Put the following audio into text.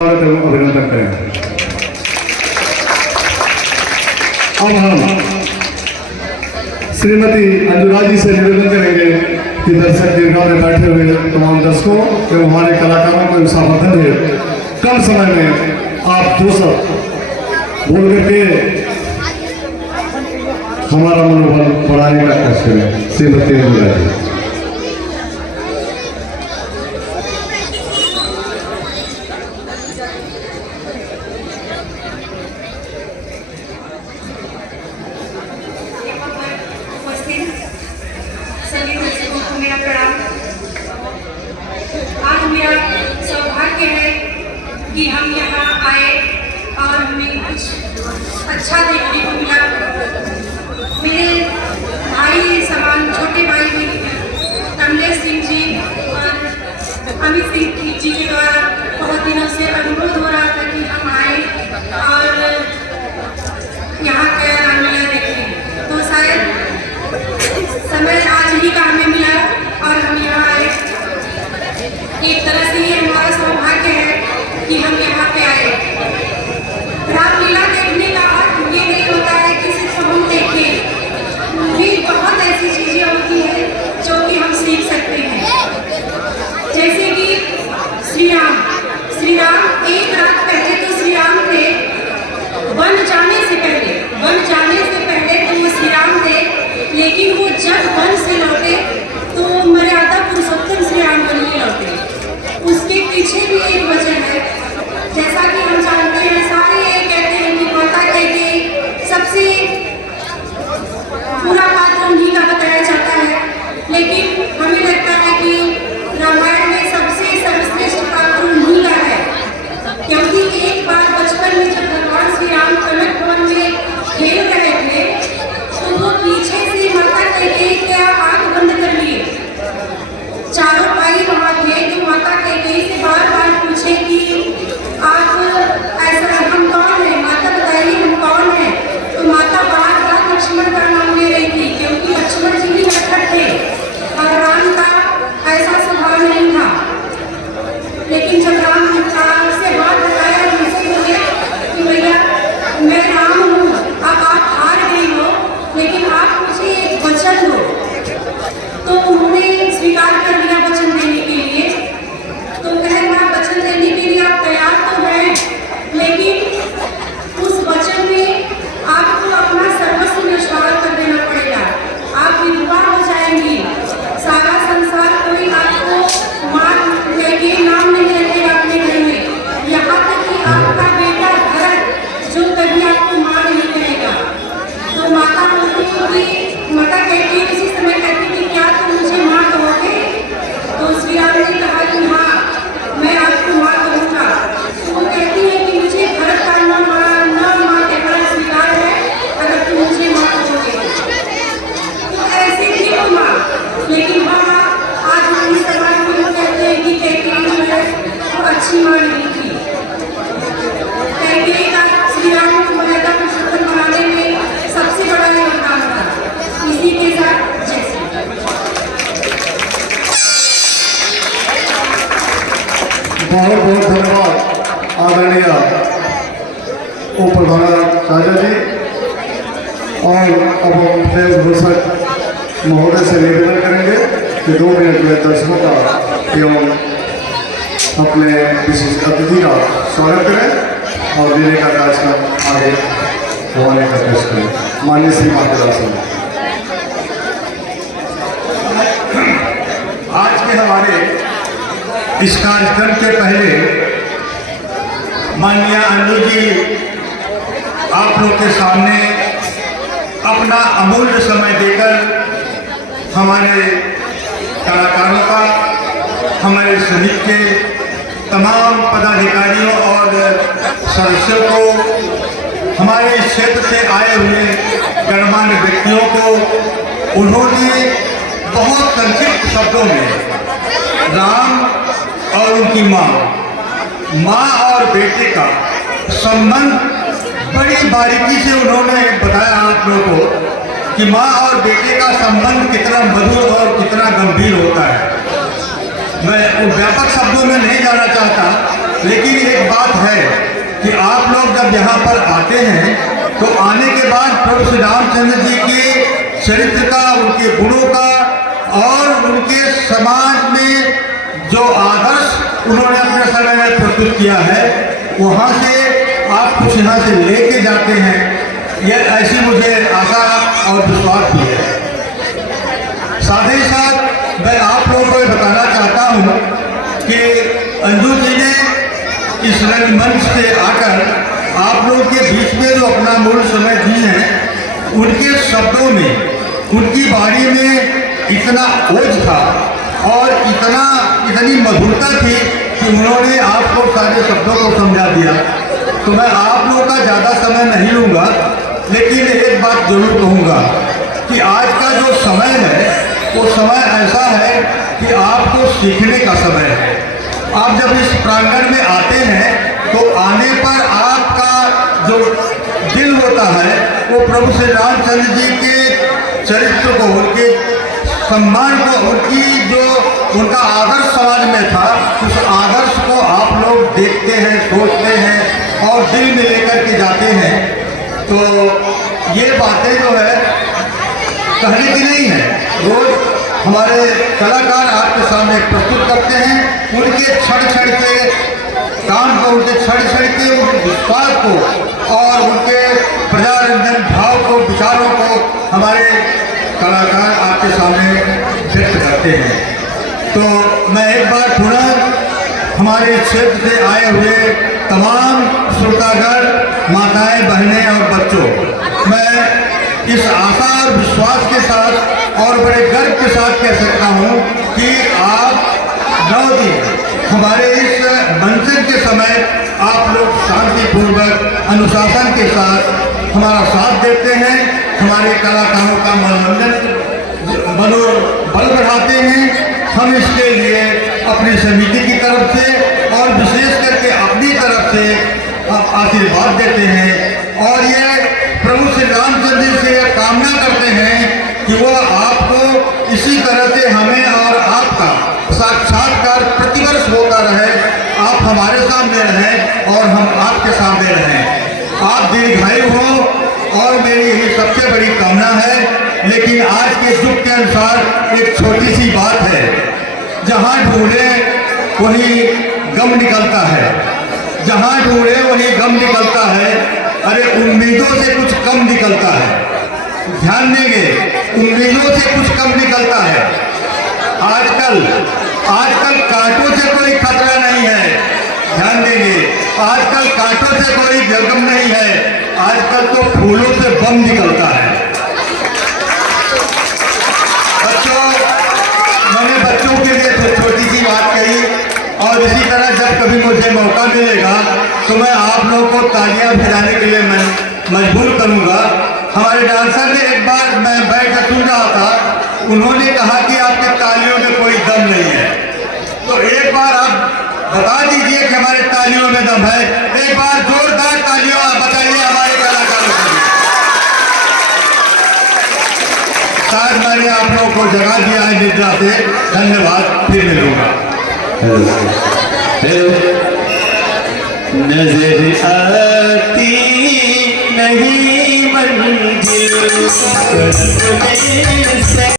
अभिनंदन करें। अब हम श्रीमती अंजुला जी से निवेदन करेंगे कि दर्शक दीर्घा में बैठे हुए तमाम दर्शकों एवं हमारे कलाकारों को समर्थन है। कम समय में आप दो सब बोल करके हमारा मनोबल बढ़ाने का कष्ट करें। श्रीमती अंजुला जी। सभी दर्शकों को मेरा प्रणाम। आज मेरा सौभाग्य है कि हम यहाँ आए और हमें कुछ अच्छा देखने को मिला। मेरे भाई समान छोटे भाई भी कमलेश सिंह जी और अमित सिंह जी के द्वारा बहुत दिनों से अनुरोध हो रहा था कि हम आए और यहाँ का रामलीला देखें, तो शायद समय आज ही का हमें मिला और हम यहाँ आए। एक तरह से ये हमारा सौभाग्य है कि हम यहाँ पे आए। रामलीला देखने का अर्थ ये नहीं होता है कि सिर्फ हम देखें, भी बहुत ऐसी चीजें होती हैं जो कि हम सीख सकते हैं। जैसे कि श्री राम एक रात पहले तो श्री राम थे, वन जाने से पहले तो वो श्री राम थे, लेकिन वो जब वन से लौटे तो मर्यादा पुरुषोत्तम श्री राम बन के लौटे। उसके पीछे भी एक वजह है। जैसा कि हम जानते हैं, सारे ये कहते हैं कि माता कैकेयी सबसे बुरा पात्र उन्हीं का बताया जाता है, लेकिन हमें लगता है कि रामायण में सबसे सर्वश्रेष्ठ पात्र उन्हीं का है। क्योंकि एक बार बचपन में जब भगवान श्री राम कनक भवन में खेल रहे थे तो वो पीछे से माता कैकेयी का आंख बंद कर लिए। चारों भाई वहां थे तो माता कैकेयी से बार बार पूछे कि आप ऐसा हम कौन है, माता बताइए हम कौन है। तो माता बार बार लक्ष्मण का नाम ले रही थी, क्योंकि लक्ष्मण जी भी नटखट थे और राम का ऐसा स्वभाव नहीं था। लेकिन जब राम से हाथ हटाया उनसे बोले कि भैया मैं राम हूँ, अब आप हार गई हो, लेकिन आप मुझे एक वचन दो। तो उन्होंने स्वीकार कर लिया वचन देने के लिए। तो कहना वचन देने के लिए आप तैयार तो हैं, लेकिन उस वचन में आपको अपना सर्वस्व निछावर कर देना पड़ेगा। आप विधवा हो जाएंगी, सारा संसार कोई आपको मां के नाम नहीं रखेगा अपने घर में, यहाँ तक कि आपका बेटा भरत जो कभी आपको मां नहीं कहेगा। तो माता कहती उसी समय कहती कि क्या तुम मुझे माँ कहोगे। तो श्री राम ने कहा कि हाँ मैं आपको माँ कहूँगा। तो वो कहती है कि मुझे भरत का न माँ कहना स्वीकार है अगर तुम मुझे माँ कहोगे। तो ऐसे थी वो माँ, लेकिन हाँ आज हमारे समाज में लोग कहते हैं कि कैकेयी जो है वो अच्छी माँ नहीं थी। कैकेयी का श्री राम को मर्यादा पुरुषोत्तम बनाने में सबसे बड़ा योगदान था। इसी के साथ बहुत बहुत धन्यवाद आदरणीय उप प्रधानाचार्य जी। और अब हम प्रेस घोषक महोदय से निवेदन करेंगे कि 2 मिनट में दर्शकों का एवं अपने विशिष्ट अतिथि का स्वागत करें और मेले का कार्यक्रम आगे होने का प्रयास करें। माननीय श्री मातादासन आज के हमारे इस कार्यक्रम के पहले माननीय अंजू जी आप लोग के सामने अपना अमूल्य समय देकर हमारे कलाकारों का, हमारे सहित के तमाम पदाधिकारियों और सदस्यों को, हमारे इस क्षेत्र से आए हुए गणमान्य व्यक्तियों को उन्होंने बहुत संक्षिप्त शब्दों में राम और उनकी माँ और बेटे का संबंध बड़ी बारीकी से उन्होंने बताया आप लोगों को कि माँ और बेटे का संबंध कितना मधुर और कितना गंभीर होता है। मैं उन व्यापक शब्दों में नहीं जाना चाहता, लेकिन एक बात है कि आप लोग जब यहाँ पर आते हैं तो आने के बाद प्रभु श्री रामचंद्र जी के चरित्र का, उनके गुणों का और उनके समाज में जो आदर्श उन्होंने अपने समय में प्रस्तुत किया है, वहाँ से आप कुछ यहाँ से लेके जाते हैं, यह ऐसी मुझे आशा और विश्वास भी है। साथ ही साथ मैं आप लोगों को बताना चाहता हूँ कि अंजू जी ने इस रंगमंच से आकर आप लोगों के बीच में जो अपना मूल समय दिए हैं, उनके शब्दों में, उनकी वाणी में इतना ओज था और इतनी मधुरता थी कि उन्होंने आपको सारे शब्दों को समझा दिया। तो मैं आप लोगों का ज़्यादा समय नहीं लूँगा, लेकिन एक बात जरूर कहूँगा कि आज का जो समय है वो समय ऐसा है कि आपको सीखने का समय है। आप जब इस प्रांगण में आते हैं तो आने पर आपका जो दिल होता है वो प्रभु श्री रामचंद्र जी के चरित्र को, उनके सम्मान को, उनका आदर्श समाज में था, उस आदर्श को आप लोग देखते हैं, सोचते हैं और दिल में लेकर के जाते हैं। तो ये बातें जो है कहने की नहीं है, रोज हमारे कलाकार आपके सामने प्रस्तुत करते हैं, उनके क्षण के काम को, उनके क्षण के उनके विश्वास को और उनके प्रजारंजन भाव को, विचारों को हमारे कलाकार आपके सामने व्यक्त करते हैं। तो मैं एक बार पुनः हमारे क्षेत्र से आए हुए तमाम श्रोतागण, माताएं, बहनें और बच्चों, मैं इस आशा और विश्वास के साथ और बड़े गर्व के साथ कह सकता हूँ कि आप 9 दिन हमारे इस मंचन के समय आप लोग शांतिपूर्वक अनुशासन के साथ हमारा साथ देते हैं, हमारे कलाकारों का मनोबल बढ़ाते हैं। हम इसके लिए अपनी समिति की तरफ से और विशेष करके अपनी तरफ से आशीर्वाद देते हैं और ये प्रभु श्री रामचंद्र जी से कामना करते हैं कि वो आपको इसी तरह से हमें और आपका साक्षात्कार प्रतिवर्ष होता रहे, आप हमारे सामने रहें और हम आपके सामने रहें। आप दीर्घायु हो और मेरी यही सबसे बड़ी कामना है। लेकिन आज के युग के अनुसार एक छोटी सी बात है, जहाँ ढूंढे वही गम निकलता है, जहाँ ढूंढे वही गम निकलता है। अरे उम्मीदों से कुछ कम निकलता है, ध्यान देंगे, उम्मीदों से कुछ कम निकलता है। आजकल कांटों से कोई खतरा नहीं है, ध्यान देंगे, आजकल कांटों से कोई गम नहीं है, आजकल तो फूलों से बम निकलता है। मैंने बच्चों के लिए तो छोटी सी बात कही और इसी तरह जब कभी मुझे मौका मिलेगा तो मैं आप लोगों को तालियां बजाने के लिए मैं मजबूर करूंगा। हमारे डांसर ने एक बार, मैं बैठ कर सुन रहा था, उन्होंने कहा कि आपके तालियों में कोई दम नहीं है। तो एक बार आप बता दीजिए कि हमारे तालियों में दम है। एक बार जोरदार तालियां बताइए हमारे कलाकारों के लिए। शायद मैंने आप लोगों को जगा दिया है निद्रा से। धन्यवाद, फिर मिलूंगा। नजर आती नहीं मंजिल